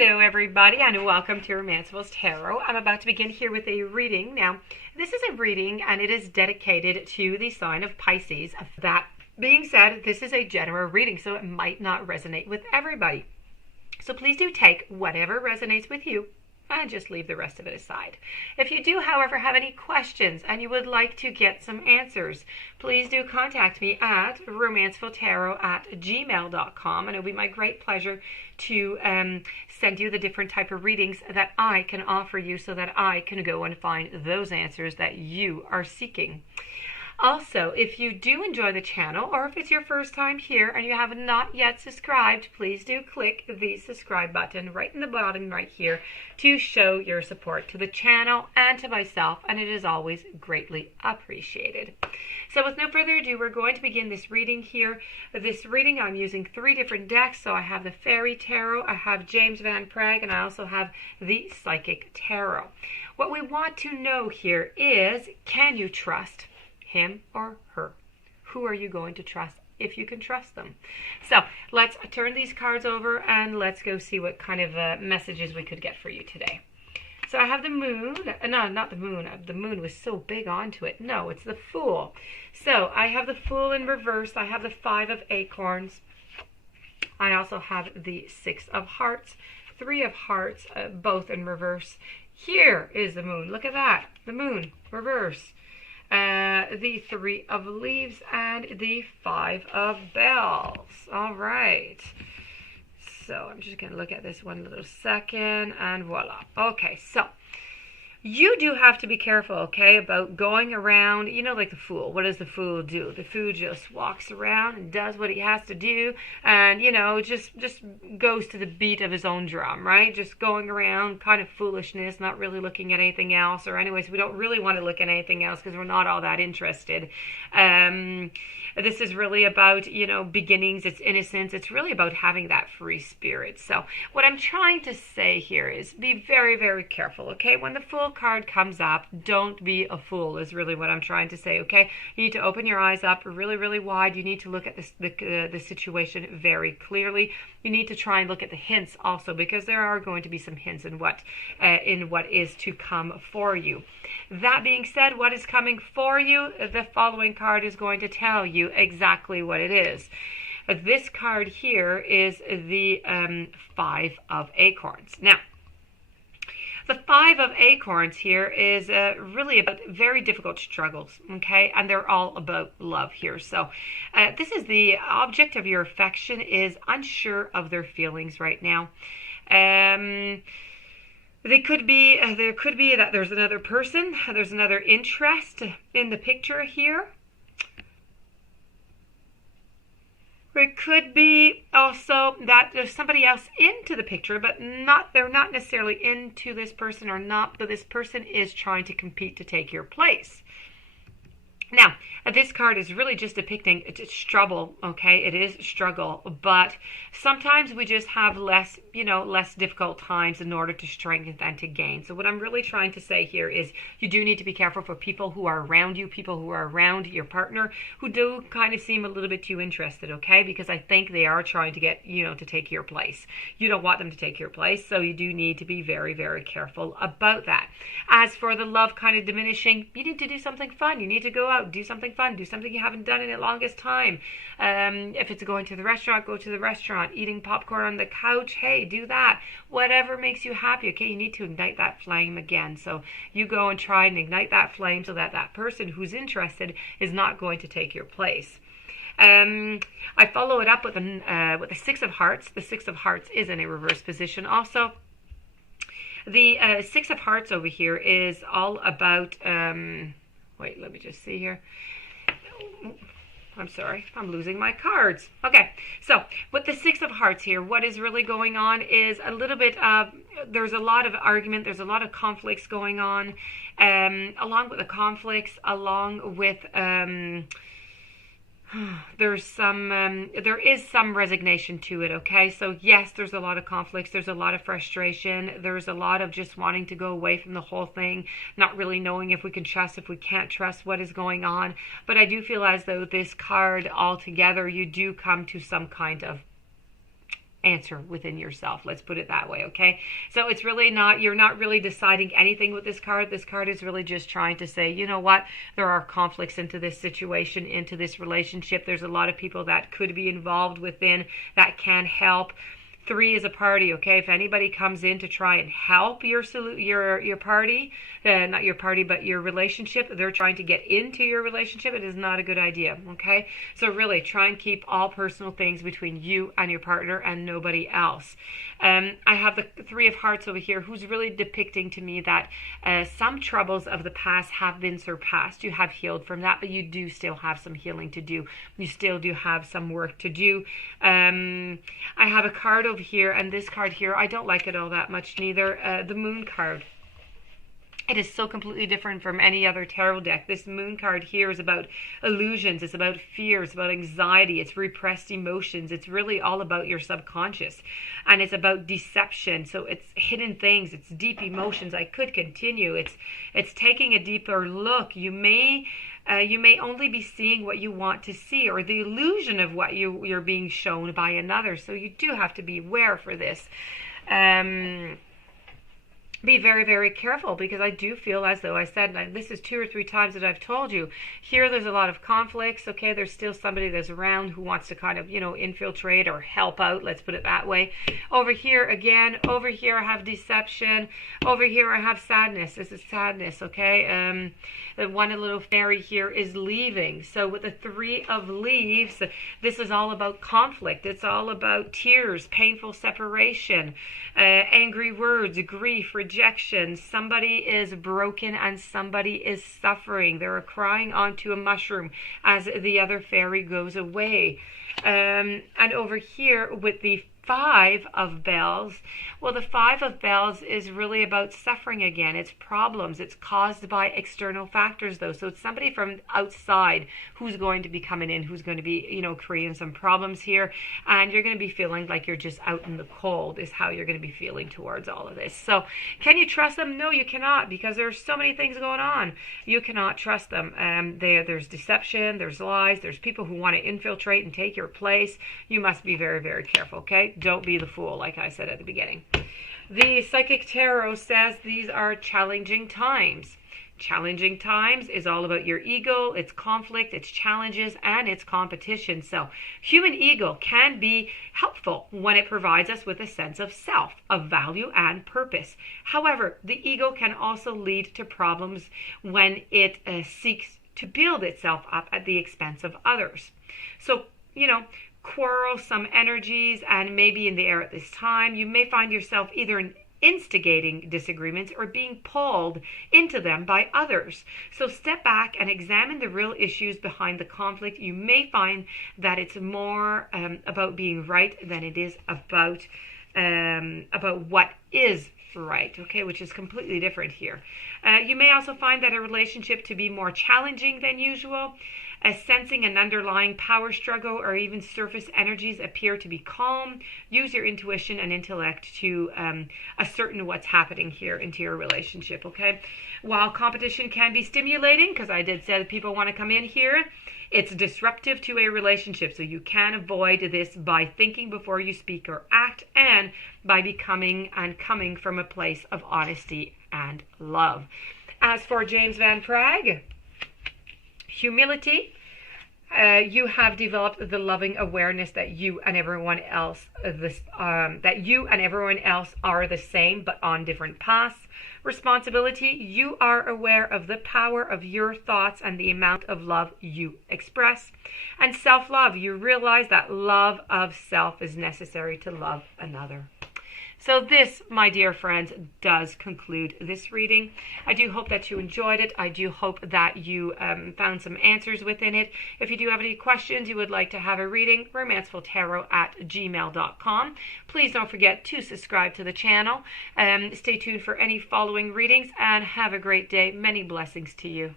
Hello everybody and welcome to Romancefull's Tarot. I'm about to begin here with a reading. Now, this is a reading and it is dedicated to the sign of Pisces. That being said, this is a general reading, so it might not resonate with everybody. So please do take whatever resonates with you and just leave the rest of it aside. If you do, however, have any questions and you would like to get some answers, please do contact me at romancefulltarot@gmail.com, and it'll be my great pleasure to send you the different type of readings that I can offer you so that I can go and find those answers that you are seeking. Also, if you do enjoy the channel, or if it's your first time here and you have not yet subscribed, please do click the subscribe button right in the bottom right here to show your support to the channel and to myself, and it is always greatly appreciated. So with no further ado, we're going to begin this reading here. This reading, I'm using 3 different decks. So I have the Fairy Tarot, I have James Van Praagh, and I also have the Psychic Tarot. What we want to know here is, can you trust him or her? Who are you going to trust if you can trust them? So let's turn these cards over and let's go see what kind of messages we could get for you today. So I have the Moon. No, not the Moon. The Moon was so big onto it. No, it's the Fool. So I have the Fool in reverse. I have the 5 of Acorns. I also have the 6 of Hearts, 3 of Hearts, both in reverse. Here is the Moon. Look at that. The Moon, reverse. The 3 of Leaves and the 5 of Bells. All right. So I'm just going to look at this one little second and voila. Okay, so you do have to be careful, okay, about going around, you know, like the Fool. What does the Fool do? The Fool just walks around and does what he has to do and, you know, just goes to the beat of his own drum, right? Just going around, kind of foolishness, not really looking at anything else. Or anyways, we don't really want to look at anything else because we're not all that interested. This is really about, you know, beginnings. It's innocence. It's really about having that free spirit. So what I'm trying to say here is be very, very careful, okay? When the Fool card comes up, don't be a fool is really what I'm trying to say, okay? You need to open your eyes up really, really wide. You need to look at the situation very clearly. You need to try and look at the hints also, because there are going to be some hints in what is to come for you. That being said, what is coming for you, the following card is going to tell you exactly what it is. This card here is the 5 of Acorns. Now, the 5 of Acorns here is really about very difficult struggles, okay? And they're all about love here. So this is the object of your affection is unsure of their feelings right now. There could be that there's another person, there's another interest in the picture here. It could be also that there's somebody else into the picture, but they're not necessarily into this person or not, but this person is trying to compete to take your place. Now, this card is really just depicting it's struggle, okay? It is struggle, but sometimes we just have less difficult times in order to strengthen and to gain. So what I'm really trying to say here is you do need to be careful for people who are around you, people who are around your partner, who do kind of seem a little bit too interested, okay? Because I think they are trying to get, to take your place. You don't want them to take your place, so you do need to be very, very careful about that. As for the love kind of diminishing, you need to do something fun. You need to go out, do something fun, do something you haven't done in the longest time. If it's going to the restaurant, go to the restaurant. Eating popcorn on the couch, hey, do that. Whatever makes you happy, okay? You need to ignite that flame again. So you go and try and ignite that flame so that that person who's interested is not going to take your place. I follow it up with the 6 of Hearts. The 6 of Hearts is in a reverse position also. The 6 of Hearts over here is all about... wait, let me just see here. I'm sorry, I'm losing my cards. Okay, so with the 6 of Hearts here, what is really going on is a little bit of, there's a lot of argument, there's a lot of conflicts going on. Along with the conflicts, along with... there is some resignation to it, okay? So yes, there's a lot of conflicts, there's a lot of frustration, there's a lot of just wanting to go away from the whole thing, not really knowing if we can trust, if we can't trust what is going on. But I do feel as though this card altogether, you do come to some kind of answer within yourself. Let's put it that way, okay? So it's really not, you're not really deciding anything with this card. This card is really just trying to say, you know what, there are conflicts into this situation, into this relationship. There's a lot of people that could be involved within that can help. 3 is a party, okay? If anybody comes in to try and help your party, not your party, but your relationship, they're trying to get into your relationship, it is not a good idea, okay? So really, try and keep all personal things between you and your partner and nobody else. I have the 3 of Hearts over here, who's really depicting to me that some troubles of the past have been surpassed. You have healed from that, but you do still have some healing to do. You still do have some work to do. I have a card over here, and this card here, I don't like it all that much neither. The Moon card. It is so completely different from any other tarot deck. This Moon card here is about illusions. It's about fear. It's about anxiety. It's repressed emotions. It's really all about your subconscious. And it's about deception. So it's hidden things. It's deep emotions. I could continue. It's taking a deeper look. You may only be seeing what you want to see, or the illusion of what you're being shown by another. So you do have to be aware for this. Be very, very careful, because I do feel as though I said, and this is 2 or 3 times that I've told you, here there's a lot of conflicts, okay? There's still somebody that's around who wants to kind of, infiltrate or help out, let's put it that way. Over here, again, over here I have deception. Over here I have sadness. This is sadness, okay? The one little fairy here is leaving. So with the 3 of Leaves, this is all about conflict. It's all about tears, painful separation, angry words, grief, rejection. Somebody is broken and somebody is suffering. They're crying onto a mushroom as the other fairy goes away. And over here with the 5 of Bells, well, the 5 of Bells is really about suffering again. It's problems. It's caused by external factors, though. So it's somebody from outside who's going to be coming in, who's going to be, creating some problems here. And you're going to be feeling like you're just out in the cold is how you're going to be feeling towards all of this. So can you trust them? No, you cannot, because there's so many things going on. You cannot trust them. There's deception, there's lies, there's people who want to infiltrate and take your place. You must be very, very careful, okay? Don't be the fool, like I said at the beginning. The Psychic Tarot says these are challenging times. Challenging times is all about your ego, its conflict, its challenges, and its competition. So human ego can be helpful when it provides us with a sense of self, of value, and purpose. However, the ego can also lead to problems when it seeks to build itself up at the expense of others. So, quarrelsome energies and maybe in the air at this time. You may find yourself either instigating disagreements or being pulled into them by others. So step back and examine the real issues behind the conflict. You may find that it's more about being right than it is about what is right, okay, which is completely different here. You may also find that a relationship to be more challenging than usual. Sensing an underlying power struggle or even surface energies appear to be calm. Use your intuition and intellect to ascertain what's happening here into your relationship, okay? While competition can be stimulating, because I did say that people want to come in here, it's disruptive to a relationship. So you can avoid this by thinking before you speak or act, and by becoming and coming from a place of honesty and love. As for James Van Praagh, humility. You have developed the loving awareness that you and everyone else are the same, but on different paths. Responsibility. You are aware of the power of your thoughts and the amount of love you express. And self-love. You realize that love of self is necessary to love another. So this, my dear friends, does conclude this reading. I do hope that you enjoyed it. I do hope that you found some answers within it. If you do have any questions, you would like to have a reading, romancefulltarot@gmail.com. Please don't forget to subscribe to the channel. Stay tuned for any following readings, and have a great day. Many blessings to you.